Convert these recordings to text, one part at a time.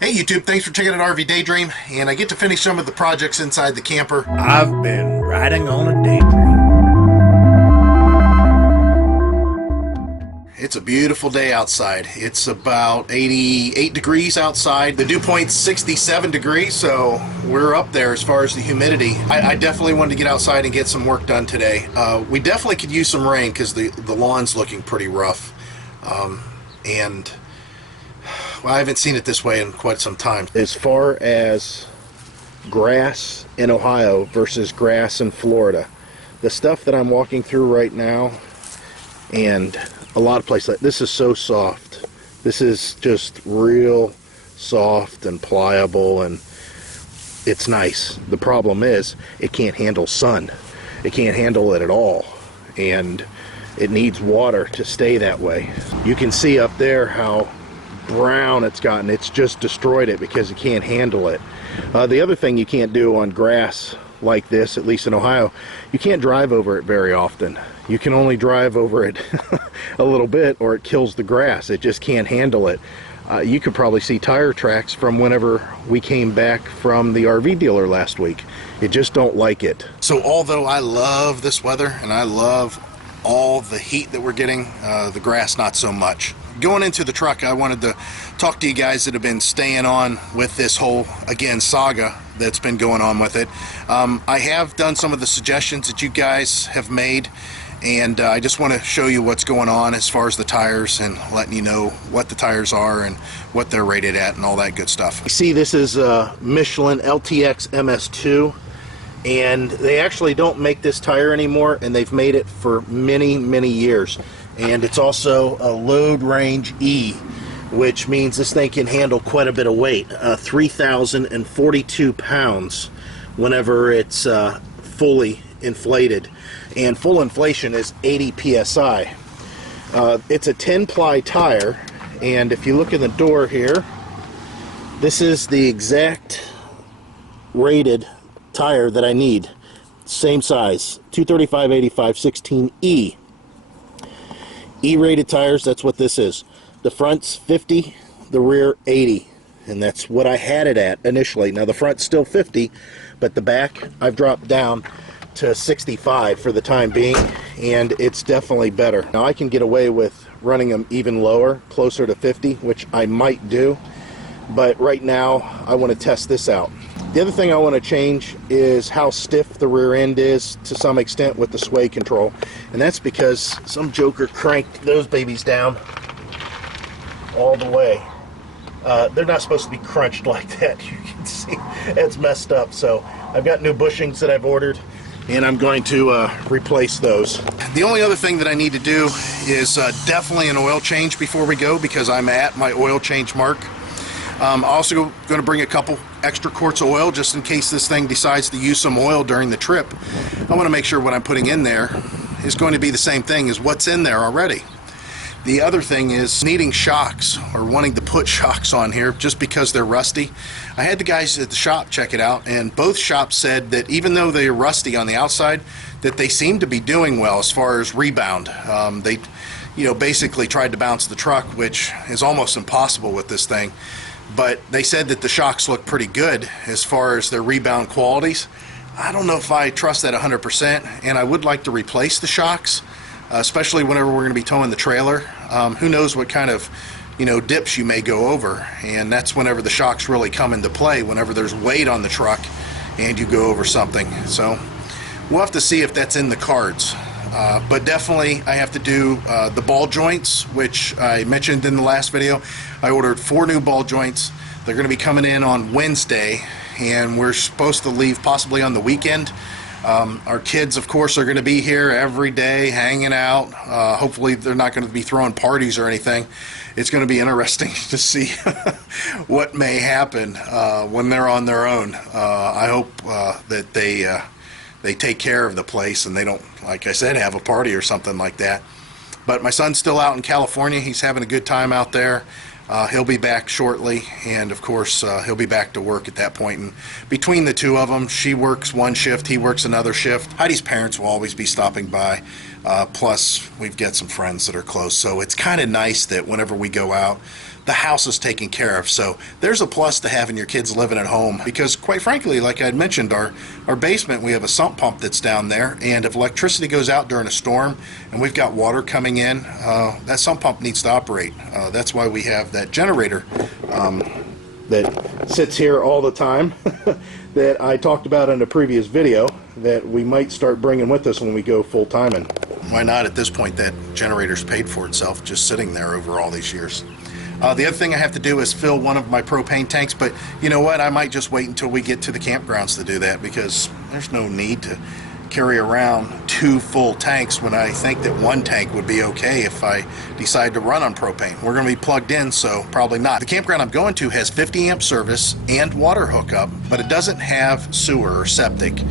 Hey YouTube, thanks for checking out RV Daydream, and I get to finish some of the projects inside the camper. I've been riding on a daydream. It's a beautiful day outside. It's about 88 degrees outside. The dew point's 67 degrees, so we're up there as far as the humidity. I definitely wanted to get outside and get some work done today. We definitely could use some rain because the lawn's looking pretty rough. And well, I haven't seen it this way in quite some time. As far as grass in Ohio versus grass in Florida, the stuff that I'm walking through right now, and a lot of places, like this is so soft. This is just real soft and pliable, and it's nice. The problem is it can't handle sun. It can't handle it at all, and it needs water to stay that way. You can see up there how brown it's gotten. It's just destroyed it because it can't handle it. The other thing you can't do on grass like this, at least in Ohio, you can't drive over it very often. You can only drive over it a little bit or it kills the grass. It just can't handle it. You could probably see tire tracks from whenever we came back from the RV dealer last week. It just don't like it. So although I love this weather and I love all the heat that we're getting, the grass not so much. Going into the truck, I wanted to talk to you guys that have been staying on with this whole, again, saga that's been going on with it. I have done some of the suggestions that you guys have made, and I just want to show you what's going on as far as the tires and letting you know what the tires are and what they're rated at and all that good stuff. You see, this is a Michelin LTX MS2, and they actually don't make this tire anymore, and they've made it for many years. And it's also a load range E, which means this thing can handle quite a bit of weight, 3,042 pounds whenever it's fully inflated. And full inflation is 80 psi. It's a 10-ply tire, and if you look in the door here, this is the exact rated tire that I need. Same size, 235/85/16 E-rated tires. That's what this is. The front's 50, the rear 80, and that's what I had it at initially. Now the front's still 50, but the back I've dropped down to 65 for the time being, and it's definitely better. Now I can get away with running them even lower, closer to 50, which I might do, but right now I want to test this out. The other thing I want to change is how stiff the rear end is to some extent with the sway control, and that's because some joker cranked those babies down all the way. They're not supposed to be crunched like that. You can see it's messed up. So I've got new bushings that I've ordered, and I'm going to replace those. The only other thing that I need to do is definitely an oil change before we go, because I'm at my oil change mark. I'm also going to bring a couple extra quarts of oil just in case this thing decides to use some oil during the trip. I want to make sure what I'm putting in there is going to be the same thing as what's in there already. The other thing is needing shocks, or wanting to put shocks on here just because they're rusty. I had the guys at the shop check it out, and both shops said that even though they're rusty on the outside, that they seem to be doing well as far as rebound. They, basically tried to bounce the truck, which is almost impossible with this thing. But they said that the shocks look pretty good as far as their rebound qualities. I don't know if I trust that 100%, and I would like to replace the shocks, especially whenever we're going to be towing the trailer. Who knows what kind of dips you may go over, and that's whenever the shocks really come into play, whenever there's weight on the truck and you go over something. So we'll have to see if that's in the cards. But definitely I have to do the ball joints, which I mentioned in the last video. I ordered 4 new ball joints. They're going to be coming in on Wednesday, and we're supposed to leave possibly on the weekend. Our kids, of course, are going to be here every day hanging out. Hopefully they're not going to be throwing parties or anything. It's going to be interesting to see what may happen when they're on their own. I hope that they take care of the place and they don't, like I said, have a party or something like that. But my son's still out in California. He's having a good time out there. He'll be back shortly, and of course he'll be back to work at that point. And between the two of them, she works one shift, he works another shift. Heidi's parents will always be stopping by. Plus we've got some friends that are close, so it's kind of nice that whenever we go out, the house is taken care of. So there's a plus to having your kids living at home, because quite frankly, like I had mentioned, our basement, we have a sump pump that's down there, and if electricity goes out during a storm and we've got water coming in, that sump pump needs to operate. That's why we have that generator that sits here all the time that I talked about in a previous video that we might start bringing with us when we go full-time. And why not? At this point, that generator's paid for itself just sitting there over all these years. The other thing I have to do is fill one of my propane tanks, but you know what? I might just wait until we get to the campgrounds to do that, because there's no need to carry around 2 full tanks when I think that 1 tank would be okay if I decide to run on propane. We're going to be plugged in, so probably not. The campground I'm going to has 50 amp service and water hookup, but it doesn't have sewer or septic.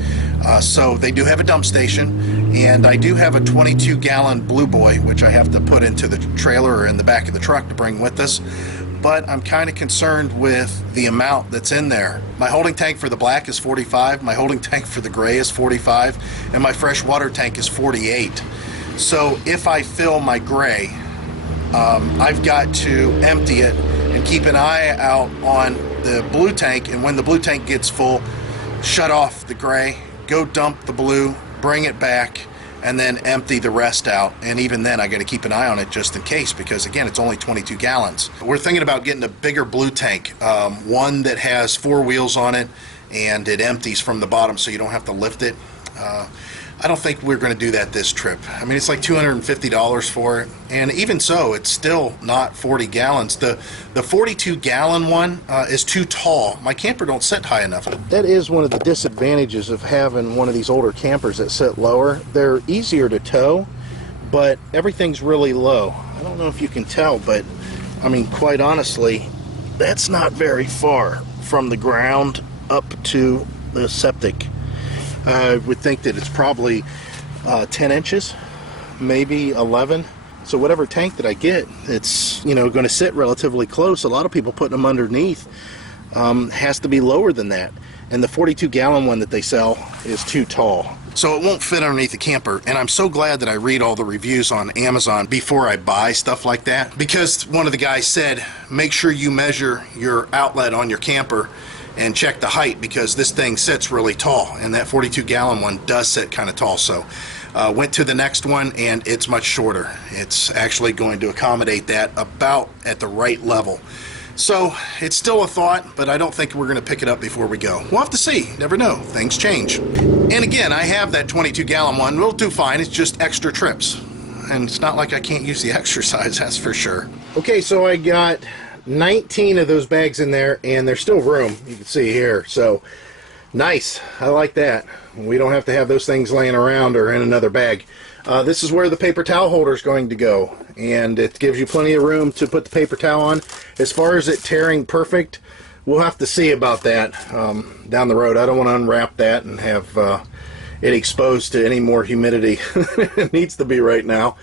So they do have a dump station, and I do have a 22-gallon Blue Boy, which I have to put into the trailer or in the back of the truck to bring with us. But I'm kind of concerned with the amount that's in there. My holding tank for the black is 45, my holding tank for the gray is 45, and my fresh water tank is 48. So if I fill my gray, I've got to empty it and keep an eye out on the blue tank, and when the blue tank gets full, shut off the gray, go dump the blue, bring it back, and then empty the rest out. And even then, I got to keep an eye on it just in case, because again, it's only 22 gallons. We're thinking about getting a bigger blue tank, one that has 4 wheels on it, and it empties from the bottom so you don't have to lift it. I don't think we're going to do that this trip. I mean, it's like $250 for it, and even so, it's still not 40 gallons. The 42-gallon one is too tall. My camper don't sit high enough. That is one of the disadvantages of having one of these older campers that sit lower. They're easier to tow, but everything's really low. I don't know if you can tell, but I mean, quite honestly, that's not very far from the ground up to the septic. I would think that it's probably 10 inches, maybe 11. So whatever tank that I get, it's, you know, going to sit relatively close. A lot of people putting them underneath has to be lower than that. And the 42-gallon one that they sell is too tall. So it won't fit underneath the camper. And I'm so glad that I read all the reviews on Amazon before I buy stuff like that. Because one of the guys said, make sure you measure your outlet on your camper and check the height, because this thing sits really tall, and that 42-gallon one does sit kind of tall. So went to the next one, and it's much shorter. It's actually going to accommodate that about at the right level. So it's still a thought, but I don't think we're going to pick it up before we go. We'll have to see. Never know. Things change. And again, I have that 22-gallon one. It'll do fine. It's just extra trips. And it's not like I can't use the exercise, that's for sure. Okay, so I got 19 of those bags in there, and there's still room, you can see here. So nice. I like that. We don't have to have those things laying around or in another bag. This is where the paper towel holder is going to go, and it gives you plenty of room to put the paper towel on. As far as it tearing perfect, we'll have to see about that down the road. I don't want to unwrap that and have it exposed to any more humidity than it needs to be right now.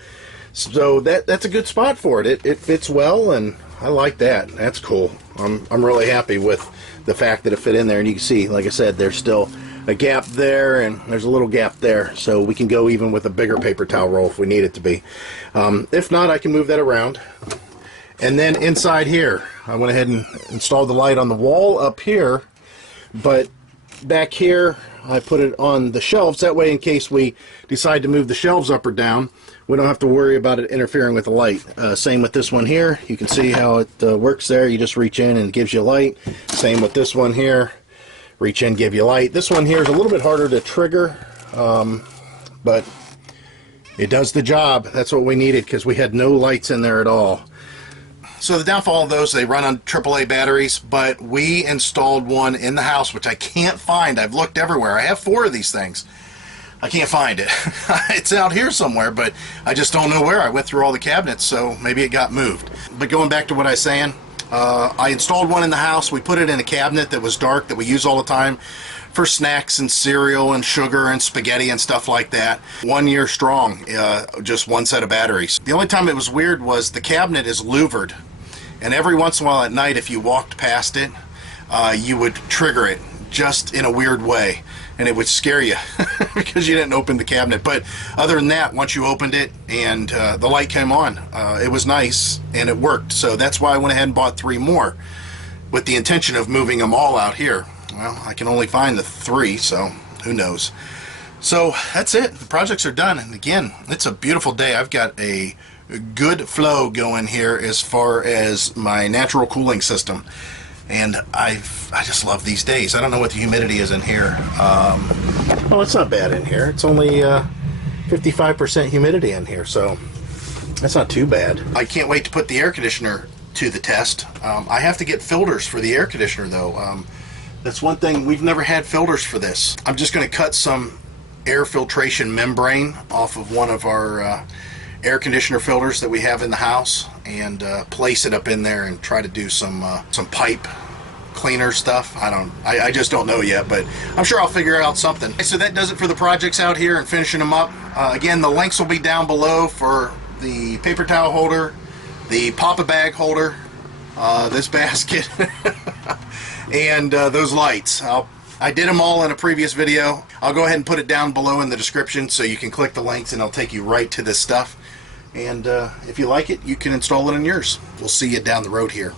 So that's a good spot for it. It fits well, and I like that. That's cool. I'm really happy with the fact that it fit in there, and you can see, like I said, there's still a gap there, and there's a little gap there, so we can go even with a bigger paper towel roll if we need it to be. If not, I can move that around. And then inside here, I went ahead and installed the light on the wall up here, but back here I put it on the shelves. That way, in case we decide to move the shelves up or down, we don't have to worry about it interfering with the light. Same with this one here. You can see how it works there. You just reach in and it gives you light. Same with this one here. Reach in, give you light. This one here is a little bit harder to trigger, but it does the job. That's what we needed, because we had no lights in there at all. So the downfall of those, they run on AAA batteries, but we installed one in the house, which I can't find. I've looked everywhere. I have 4 of these things. I can't find it. It's out here somewhere, but I just don't know where. I went through all the cabinets, so maybe it got moved. But going back to what I was saying, I installed one in the house. We put it in a cabinet that was dark, that we use all the time for snacks and cereal and sugar and spaghetti and stuff like that. 1 year strong, just one set of batteries. The only time it was weird was the cabinet is louvered, and every once in a while at night, if you walked past it, you would trigger it just in a weird way, and it would scare you because you didn't open the cabinet. But other than that, once you opened it and the light came on, it was nice and it worked. So that's why I went ahead and bought 3 more with the intention of moving them all out here. Well, I can only find the 3, so who knows. So that's it. The projects are done, and again, it's a beautiful day. I've got a good flow going here as far as my natural cooling system, and I just love these days. I don't know what the humidity is in here. Well, it's not bad in here. It's only 55% humidity in here, so that's not too bad. I can't wait to put the air conditioner to the test. I have to get filters for the air conditioner though. That's one thing, we've never had filters for this. I'm just going to cut some air filtration membrane off of one of our air conditioner filters that we have in the house and place it up in there and try to do some pipe cleaner stuff. I just don't know yet, but I'm sure I'll figure out something. So that does it for the projects out here and finishing them up. Again, the links will be down below for the paper towel holder, the Papa bag holder, this basket, and those lights. I did them all in a previous video. I'll go ahead and put it down below in the description so you can click the links and it'll take you right to this stuff. And if you like it, you can install it in yours. We'll see you down the road here.